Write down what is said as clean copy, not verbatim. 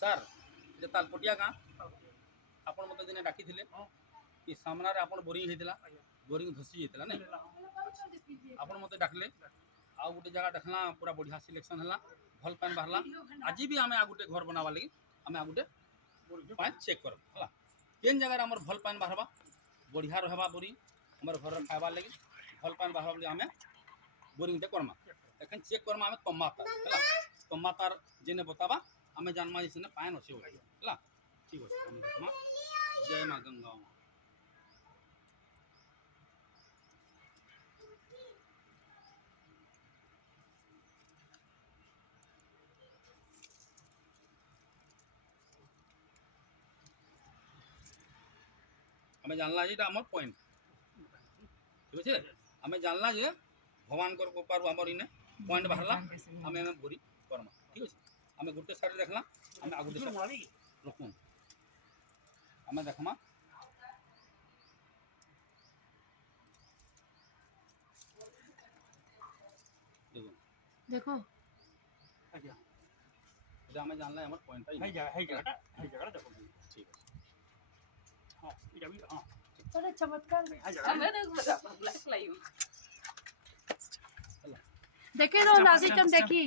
Sir ଯେ ତାଲପଟିଆ ଗାଁ ଆପଣ ମୋତେ ଦିନେ ଡାକିଥିଲେ କି ସାମ୍ନାରେ ଆପଣ ବୋରିଂ ହେଇଥିଲା, ବୋରିଂ ଧସି ଯାଇଥିଲା ନାଇଁ, ଆପଣ ମୋତେ ଡାକିଲେ ଆଉ ଗୋଟେ ଜାଗା ଦେଖଲା ପୁରା ବଢ଼ିଆ ସିଲେକ୍ସନ୍ ହେଲା, ଭଲ ପାଣି ବାହାରିଲା। ଆଜି ବି ଆମେ ଆଉ ଗୋଟେ ଘର ବନାବା ଲାଗି ଆମେ ଆଉ ଗୋଟେ ପାଣି ଚେକ୍ କରବା ହେଲା, କେନ୍ ଜାଗାରେ ଆମର ଭଲ ପାଣି ବାହାରବା, ବଢ଼ିଆ ରହେବା ବୋରିଂ, ଆମର ଘରର ଖାଇବାର୍ ଲାଗି ଭଲ ପାଣି ବାହାରବା ବୋଲି ଆମେ ବୋରିଂଟେ କର୍ମା। এখন চেক করমা আমি তম্মা তার ହେଲା, তম্মা তার যেনে বতাবা আমি জানমা যে সেনে পানি আছে বলে ହେଲା। ঠিক আছে আমি দেখমা জয় মা গঙ্গা মা। আমি জানলা যে এটা আমার পয়েন্ট, ঠিক আছে আমি জানলা যে ভগবানকর কৃপারু আমার ইনে পয়েন্ট বাহারলা আমি আমি ভরি করমা। ঠিক আছে আমি গোটে সাইড দেখলা আমি আর গোটে সাইড রকুন আমি দেখমা দেখুন দেখো আচ্ছা এটা আমি জানলা আমার পয়েন্টটাই এই জায়গাটা দেখো ঠিক আছে। হ্যাঁ এটা আমি হ্যাঁ बड़ा चमत्कार এই জায়গাটা देखे ना नाजिकम देखी